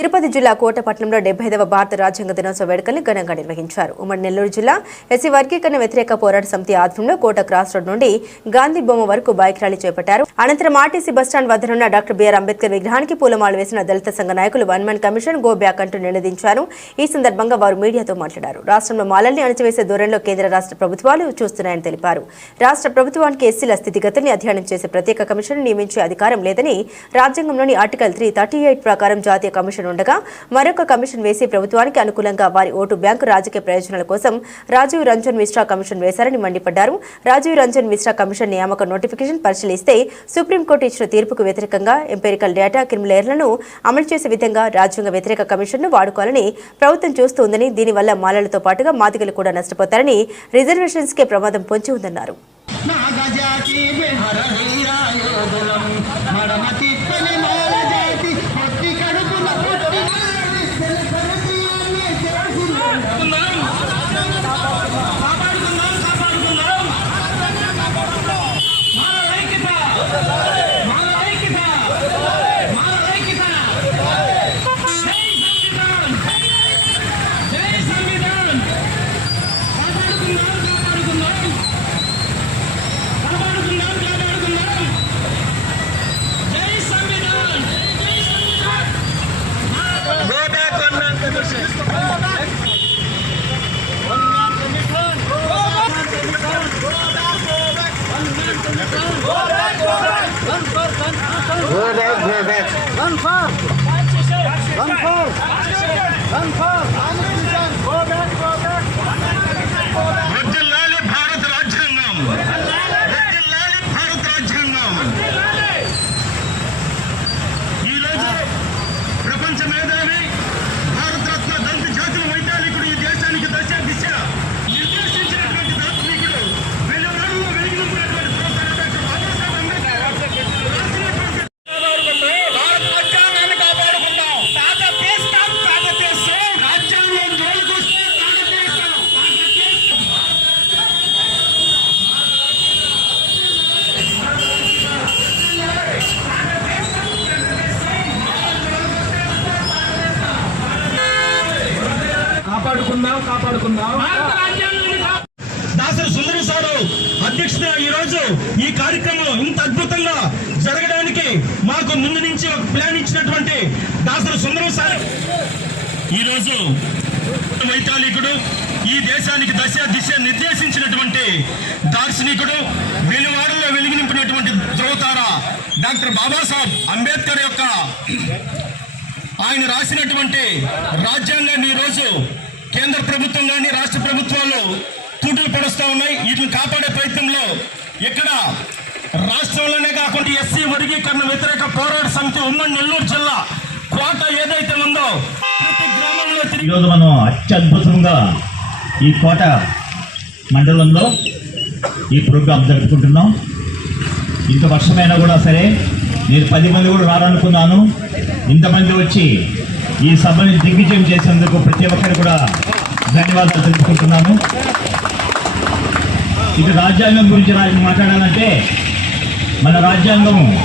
తిరుపతి జిల్లా కోటపట్నంలో డెబ్బై ఐదవ భారత రాజ్యాంగ దినోత్సవ వేడుకల్ని ఘనంగా నిర్వహించారు. ఉమ్మడి నెల్లూరు జిల్లా ఎస్సీ వర్గీకరణ వ్యతిరేక పోరాట సమితి ఆధ్వర్యంలో కోట క్రాస్ రోడ్ నుండి గాంధీ బొమ్మ వరకు బైక్ ర్యాలీ చేపట్టారు. అనంతరం ఆర్టీసీ బస్టాండ్ వద్దనున్న డాక్టర్ బిఆర్ అంబేద్కర్ విగ్రహానికి పూలమాల వేసిన దళిత సంఘ నాయకులు one man commission go back అంటూ నినదించారు. ఈ సందర్భంగా వారు మీడియాతో మాట్లాడారు. రాష్ట్రంలో మాలల్ని అణచివేసే ధోరణిలో కేంద్ర రాష్ట్ర ప్రభుత్వాలు చూస్తున్నాయని తెలిపారు. రాష్ట్ర ప్రభుత్వానికి ఎస్సీల స్థితిగతుల్ని అధ్యయనం చేసే ప్రత్యేక కమిషన్ నియమించే అధికారం లేదని రాజ్యాంగంలోని ఆర్టికల్ త్రీ థర్టీ ఎయిట్ ప్రకారం జాతీయ కమిషన్ ఉండగా మరొక కమిషన్ వేసి ప్రభుత్వానికి అనుకూలంగా వారి ఓటు బ్యాంకు రాజకీయ ప్రయోజనాల కోసం రాజీవ్ రంజన్ మిశ్రా కమిషన్ వేశారని మండిపడ్డారు. రాజీవ్ రంజన్ మిశ్రా కమిషన్ నియామక నోటిఫికేషన్ పరిశీలిస్తే సుప్రీంకోర్టు ఇచ్చిన తీర్పుకు వ్యతిరేకంగా ఎంపెరికల్ డేటా క్రిమిలేయర్లను అమలు చేసే విధంగా రాజ్యాంగ వ్యతిరేక కమిషన్ను వాడుకోవాలని ప్రభుత్వం చూస్తోందని దీనివల్ల మాలలతో పాటుగా మాదిగలు కూడా నష్టపోతారని రిజర్వేషన్స్కే ప్రమాదం పొంచి ఉందన్నారు. మాకు ముందు నుంచి ఒక ప్లాన్ ఇచ్చినటువంటి దాసరి సుందరం సార్. ఈ రోజు వైతాళికుడు ఈ దేశానికి దశ దిశ నిర్దేశించినటువంటి దార్శనికుడు వెలువాడలో వెలిగినింపినటువంటి ధ్రువతార డాక్టర్ బాబాసాహెబ్ అంబేద్కర్ యొక్క ఆయన రాసినటువంటి రాజ్యాంగాన్ని ఈరోజు రోజు కేంద్ర ప్రభుత్వం కానీ రాష్ట్ర ప్రభుత్వాలు తూటులు పడుస్తూ ఉన్నాయి. వీటిని కాపాడే ప్రయత్నంలో ఇక్కడ రాష్ట్రంలోనే కాకుండా ఎస్సీ వర్గీకరణ వ్యతిరేక పోరాట సమితి ఉమ్మడి నెల్లూరు జిల్లా కోట ఏదైతే ఉందో ప్రతి గ్రామంలో ఈరోజు మనం అత్యద్భుతంగా ఈ కోట మండలంలో ఈ ప్రోగ్రాం జరుపుకుంటున్నాం. ఇంత వర్షమైనా కూడా సరే నేను పది మంది కూడా రారనుకున్నాను. ఇంతమంది వచ్చి ఈ సభని దిగ్విజయం చేసేందుకు ప్రతి ఒక్కరు కూడా ధన్యవాదాలు తెలుపుకుంటున్నాను. ఇది రాజ్యాంగం గురించి రా మాట్లాడాలంటే మన రాజ్యాంగం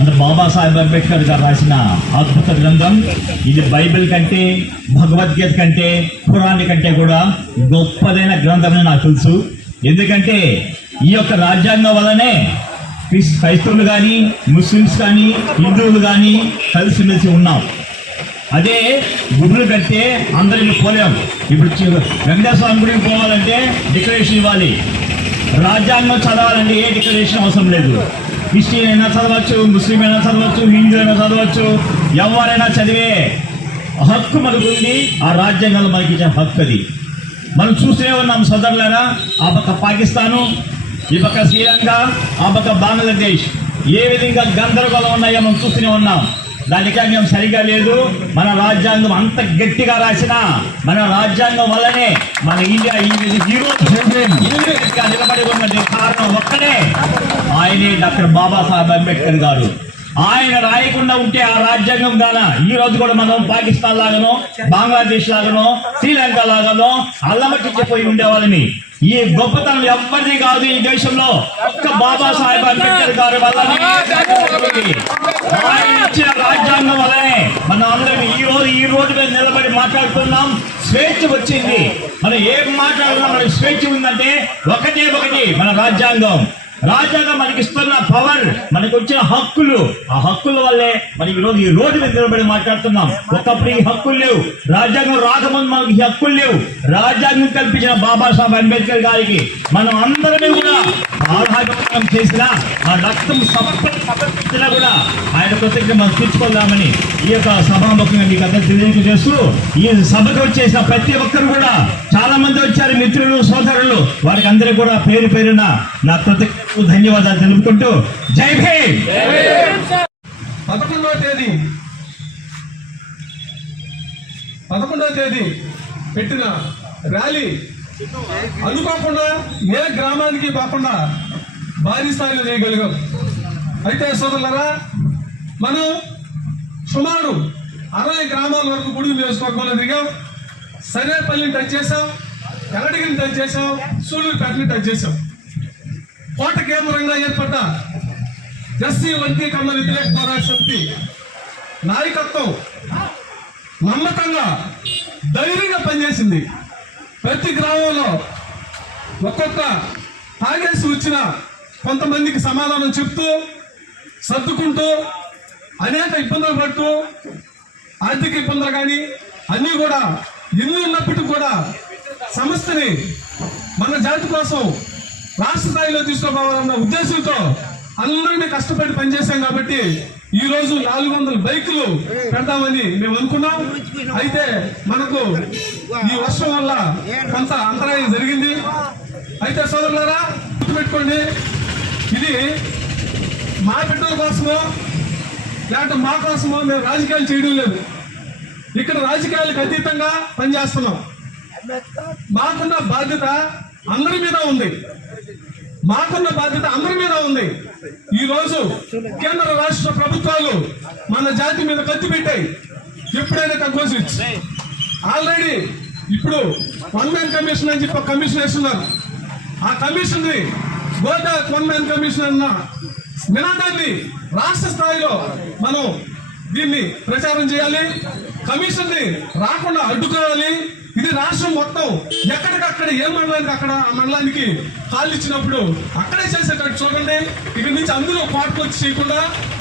మన బాబాసాహెబ్ అంబేద్కర్ గారు రాసిన అద్భుత గ్రంథం. ఇది బైబిల్ కంటే భగవద్గీత కంటే పురాణి కంటే కూడా గొప్పదైన గ్రంథం నాకు తెలుసు. ఎందుకంటే ఈ యొక్క రాజ్యాంగం వల్లనే క్రిస్- క్రైస్తవులు కానీ ముస్లిమ్స్ కానీ హిందువులు కానీ కలిసిమెలిసి ఉన్నాం. అదే గుడులు కడితే అందరిని పోలేం. ఇప్పుడు చి- వెంకటేశ్వర స్వామి గుడికి పోవాలంటే డిక్లరేషన్ ఇవ్వాలి. రాజ్యాంగం చదవాలంటే ఏ డిక్లరేషన్ అవసరం లేదు. క్రిస్టియన్ అయినా చదవచ్చు ముస్లిం అయినా చదవచ్చు హిందూ అయినా చదవచ్చు ఎవరైనా చదివే హక్కు మనకు ఉంది. ఆ రాజ్యాంగంలో మనకి ఇచ్చిన హక్కు అది. మనం చూస్తూనే ఉన్నాం సోదరులారా ఆ పక్క పాకిస్తాను ఈ పక్క శ్రీలంక ఆ పక్క బంగ్లాదేశ్. ఏ విధంగా గందరగోళం ఉన్నాయో మనం చూస్తూనే ఉన్నాం. దానికి మేము సరిగా లేదు. మన రాజ్యాంగం అంత గట్టిగా రాసిన మన రాజ్యాంగం వల్లనే మన ఇండియా ఇండియా నిలబడి ఉన్నది. కారణం ఒక్కనే ఆయనే డాక్టర్ బాబాసాహెబ్ అంబేద్కర్ గారు. ఆయన రాయకుండా ఉంటే ఆ రాజ్యాంగం గాన ఈ రోజు కూడా మనం పాకిస్తాన్ లాగానో బంగ్లాదేశ్ లాగానో శ్రీలంక లాగానో అల్లమట్టించిపోయి ఉండేవాళ్ళని. ఈ గొప్పతనం ఎవ్వరిది కాదు ఈ దేశంలో. ఒక్క బాబాసాహెబ్ అంబేద్కర్ గారి ఇచ్చిన రాజ్యాంగం వల్లనే మనం అందరం ఈ రోజు ఈ రోజు మీద నిలబడి మాట్లాడుతున్నాం. స్వేచ్ఛ వచ్చింది. మనం ఏం మాట్లాడినా మనకి స్వేచ్ఛ ఉందంటే ఒకటే ఒకటి మన రాజ్యాంగం. రాజాగా మనకి ఇస్తున్న పవర్ మనకి వచ్చిన హక్కులు. ఆ హక్కుల వల్లే మనం ఈరోజు రోజు ఈ రోడ్డు మీద నిలబడి మాట్లాడుతున్నాం. ఒకప్పుడు ఈ హక్కులు లేవు. రాజ్యాంగం రాకముందు మనకి ఈ హక్కులు లేవు. రాజ్యాంగం కల్పించిన బాబాసాహెబ్ అంబేద్కర్ గారికి మనం అందరమే కూడా ఆధారం చేసినా ఆ రక్తం సమర్పించినా కూడా ఆయన కృతజ్ఞత మనం తీర్చుకోదామని ఈ యొక్క సభాముఖంగా మీకు అందరూ తెలియజేస్తూ ఈ సభకు వచ్చేసిన ప్రతి ఒక్కరు కూడా చాలా మంది వచ్చారు మిత్రులు సోదరులు. వారికి అందరికీ కూడా పేరు పేరున నా కృతజ్ఞతలు ధన్యవాదాలు తెలుపుకుంటూ జై భీమ్! పదకొండవ తేదీ. పదకొండవ తేదీ పెట్టిన ర్యాలీ. అనుకోకుండా ఏ గ్రామానికి కాకుండా భారీ స్థాయిలో చేయగలిగాం. అయితే సోదరులరా మనం సుమారు అరవై గ్రామాల వరకు గుడి నియోజకవర్గంలో దిగాం సరేపల్లిని టచ్ చేసాం ఎరడిగిరిని టచ్ చేసాం సూళ్ళూరుపేటని టచ్ చేసాం కోట కేంద్రంగా ఏర్పడ్డ ఎస్సీ వర్గీకరణ వ్యతిరేక పోరాట సమితి నాయకత్వం నమ్మకంగా ధైర్యంగా పనిచేసింది. ప్రతి గ్రామంలో ఒక్కొక్క తాగేసి వచ్చిన కొంతమందికి సమాధానం చెప్తూ సర్దుకుంటూ అనేక ఇబ్బందులు పడుతూ ఆర్థిక ఇబ్బందులు కానీ అన్నీ కూడా ఎన్ని ఉన్నప్పటికీ కూడా సంస్థని మన జాతి కోసం రాష్ట్ర స్థాయిలో తీసుకోపోవాలన్న ఉద్దేశంతో అందరినీ కష్టపడి పనిచేశాం కాబట్టి ఈ రోజు నాలుగు వందల బైకులు పెడతామని మేము అనుకున్నాం. అయితే మనకు ఈ వర్షం వల్ల కొంత అంతరాయం జరిగింది. అయితే సోదరులారా గుర్తుపెట్టుకోండి ఇది మా బిడ్డల కోసమో లేకపోతే మా కోసమో మేము రాజకీయాలు చేయడం లేదు. ఇక్కడ రాజకీయాలకు అతీతంగా పనిచేస్తున్నాం. మాకున్న బాధ్యత అందరి మీద ఉంది. మాకున్న బాధ్యత అందరి మీద ఉంది. ఈ రోజు కేంద్ర రాష్ట్ర ప్రభుత్వాలు మన జాతి మీద కత్తి పెట్టాయి. ఎప్పుడైనా కంపోజిట్ ఆల్రెడీ ఇప్పుడు వన్ మ్యాన్ కమిషన్ అని చెప్పి కమిషన్ వేస్తున్నారు. ఆ కమిషన్ని గోదా వన్ మ్యాన్ కమిషన్ అన్న నినాదాన్ని రాష్ట్ర స్థాయిలో మనం దీన్ని ప్రచారం చేయాలి. కమిషన్ని రాకుండా అడ్డుకోవాలి. ఇది రాష్ట్రం మొత్తం ఎక్కడికక్కడ ఏ మండలానికి అక్కడ ఆ మండలానికి కాళ్ళు ఇచ్చినప్పుడు అక్కడే చేసేటట్టు చూడండి. ఇక నుంచి అందులో పాటుకొచ్చి చేయకుండా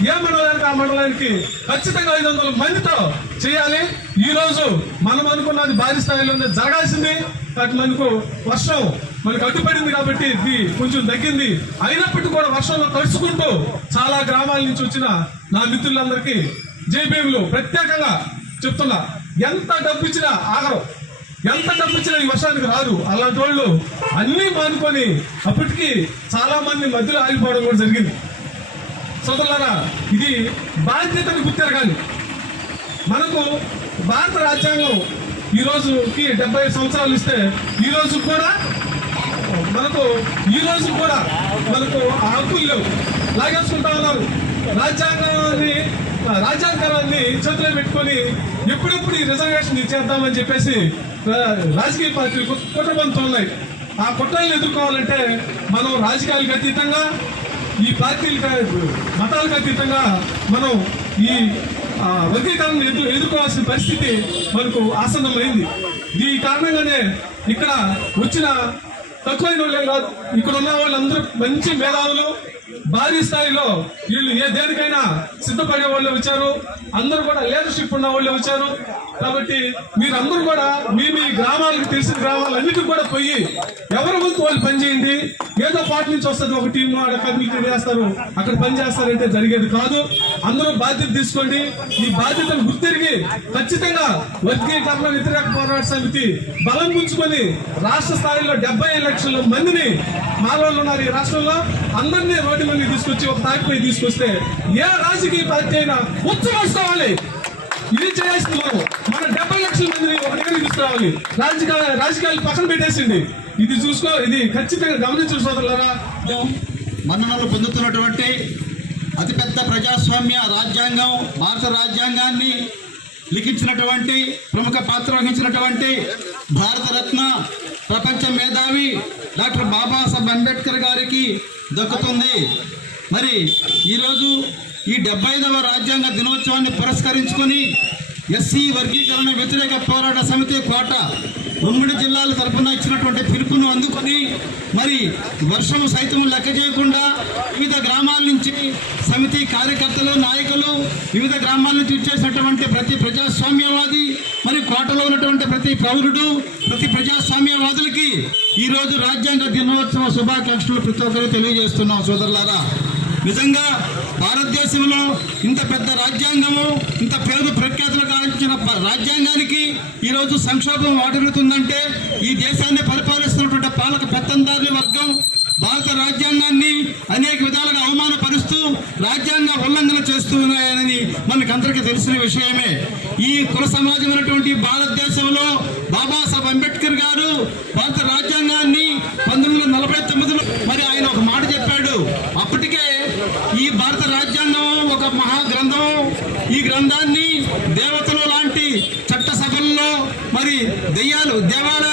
ఏ మండలానికి ఆ మండలానికి ఖచ్చితంగా ఐదు వందల మందితో చేయాలి. ఈ రోజు మనం అనుకున్నది భారీ స్థాయిలోనే జరగాల్సింది. కాబట్టి మనకు వర్షం మనకు అడ్డుపడింది కాబట్టి ఇది కొంచెం తగ్గింది. అయినప్పటికీ కూడా వర్షంలో తడుచుకుంటూ చాలా గ్రామాల నుంచి వచ్చిన నా మిత్రులందరికీ జేబీఎంలు ప్రత్యేకంగా చెప్తున్నా ఎంత డబ్బు ఇచ్చినా ఆగరం. ఎంత డబ్బు ఈ వర్షానికి రాదు. అలాంటి వాళ్ళు అన్ని మానుకొని అప్పటికి చాలా మంది మధ్యలో ఆగిపోవడం కూడా జరిగింది. సోదరులారా ఇది బాధ్యతను గుర్తెరగాలి మనకు భారత రాజ్యాంగం ఈ రోజుకి డెబ్బై సంవత్సరాలు ఇస్తే ఈ రోజు కూడా మనకు ఈ రోజు కూడా మనకు ఆ హక్కులు లేవు. లాగేసుకుంటా ఉన్నారు. రాజ్యాంగాన్ని రాజ్యాంగాన్ని చేతిలో పెట్టుకొని ఎప్పుడెప్పుడు ఈ రిజర్వేషన్ ఇచ్చేద్దామని చెప్పేసి రాజకీయ పార్టీలు కు- ఉన్నాయి ఆ కుట్రలను ఎదుర్కోవాలంటే మనం రాజకీయాలకు అతీతంగా ఈ పార్టీలకు మతాలకు అతీతంగా మనం ఈ ఆ, వర్గీకరణను ఎదు ఎదుర్కోవాల్సిన పరిస్థితి మనకు ఆసన్నమైంది. ఈ కారణంగానే ఇక్కడ వచ్చిన తక్కువైన వాళ్ళే కాదు ఇక్కడ ఉన్న వాళ్ళందరూ మంచి మేధావులు భారీ స్థాయిలో వీళ్ళు ఏ దేనికైనా సిద్ధపడే వాళ్ళు వచ్చారు. అందరూ కూడా లీడర్షిప్ ఉన్న వాళ్ళు వచ్చారు. కాబట్టి మీరందరూ కూడా మీ మీ గ్రామాలకు తెలిసిన గ్రామాలన్నిటికీ కూడా పోయి ఎవరి వంతు వాళ్ళు పనిచేయండి. ఏదో పార్టీ నుంచి వస్తుంది ఒక టీం అక్కడ కమిటీ చేస్తారు అక్కడ పని చేస్తారంటే జరిగేది కాదు. అందరూ బాధ్యత తీసుకోండి. ఈ బాధ్యతను గుర్తిరిగి ఖచ్చితంగా వర్గీకరణ వ్యతిరేక పోరాట సమితి బలం పుంచుకొని రాష్ట్ర స్థాయిలో డెబ్బై లక్షల మందిని మాలోళ్ళు ఉన్నారు ఈ రాష్ట్రంలో. అందరినీ రోడ్డు మీద తీసుకొచ్చి ఒక తాకిపై తీసుకొస్తే ఏ రాజకీయ పార్టీ అయినా ఉత్సవిస్తావాలి ఇది చేయాల్సింది మనం మన డెబ్బై లక్షల మందిని ఒక దగ్గర తీసుకురావాలి. రాజకీయ రాజకీయాలు పక్కన పెట్టేసింది. ఇది చూసుకో ఇది ఖచ్చితంగా గమనించిన సోదరులరా. మన్ననలు పొందుతున్నటువంటి అతిపెద్ద ప్రజాస్వామ్య రాజ్యాంగం భారత రాజ్యాంగాన్ని లిఖించినటువంటి ప్రముఖ పాత్ర వహించినటువంటి భారతరత్న ప్రపంచ మేధావి డాక్టర్ బాబాసాహెబ్ అంబేద్కర్ గారికి దక్కుతుంది. మరి ఈరోజు ఈ డెబ్బై ఐదవ రాజ్యాంగ దినోత్సవాన్ని పురస్కరించుకొని ఎస్సీ వర్గీకరణ వ్యతిరేక పోరాట సమితి కోట ఉమ్మడి జిల్లాల తరఫున ఇచ్చినటువంటి పిలుపును అందుకొని మరి వర్షం సైతం లెక్క చేయకుండా వివిధ గ్రామాల నుంచి సమితి కార్యకర్తలు నాయకులు వివిధ గ్రామాల నుంచి ఇచ్చేసినటువంటి ప్రతి ప్రజాస్వామ్యవాది మరి కోటలో ఉన్నటువంటి ప్రతి పౌరుడు ప్రతి ప్రజాస్వామ్యవాదులకి ఈరోజు రాజ్యాంగ దినోత్సవ శుభాకాంక్షలు ప్రతి ఒక్కరు తెలియజేస్తున్నాం సోదరులారా. నిజంగా భారతదేశంలో ఇంత పెద్ద రాజ్యాంగము ఇంత పేరు ప్రఖ్యాతులు వచ్చిన రాజ్యాంగానికి ఈరోజు సంక్షోభం వాటిల్లుతుందంటే ఈ దేశాన్ని పరిపాలిస్తున్నటువంటి పాలక పెత్తందారుల వర్గం భారత రాజ్యాంగాన్ని అనేక విధాలుగా అవమానపరుస్తూ రాజ్యాంగ ఉల్లంఘన చేస్తూ ఉన్నాయని మనకందరికీ తెలిసిన విషయమే. ఈ కుల సమాజమైనటువంటి భారతదేశంలో బాబాసాహెబ్ అంబేద్కర్ గారు భారత రాజ్యాంగాన్ని పంతొమ్మిది వందల నలభై తొమ్మిదిలో మరి Havana.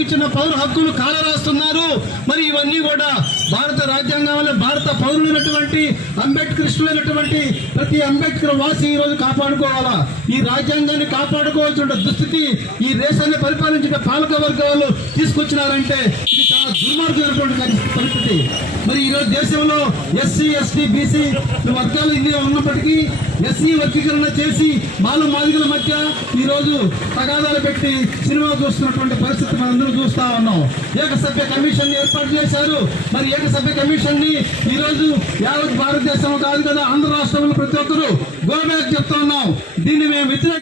ప్రతి ఇచ్చిన పౌర హక్కులు కాలరాస్తున్నారు. మరి ఇవన్నీ కూడా భారత రాజ్యాంగంలో వల్ల భారత పౌరులైనటువంటి అంబేద్కరిస్టులైనటువంటి ప్రతి అంబేద్కర్ వాసి ఈ రోజు కాపాడుకోవాలా? ఈ రాజ్యాంగాన్ని కాపాడుకోవాల్సిన దుస్థితి ఈ దేశాన్ని పరిపాలించిన పాలక వర్గాలు తీసుకొచ్చినారంటే దుర్మార్గమైనటువంటి పరిస్థితి. మరి ఈరోజు దేశంలో ఎస్సీ ఎస్టీ బీసీ వర్గాలు ఇన్ని ఉన్నప్పటికీ ఎస్సీ వర్గీకరణ చేసి మాలు మాదిగల మధ్య ఈరోజు తగాదాలు పెట్టి సినిమా చూస్తున్నటువంటి పరిస్థితి మనందరూ చూస్తా ఉన్నాం. ఏకసభ్య కమిషన్ ఏర్పాటు చేశారు. మరి ఏకసభ్య కమిషన్ని ఈరోజు యావత్ భారతదేశం కాదు కదా ఆంధ్ర రాష్ట్రంలో ప్రతి ఒక్కరూ గోబ్యాక్ చెప్తా ఉన్నాం. దీన్ని మేము వ్యతిరేక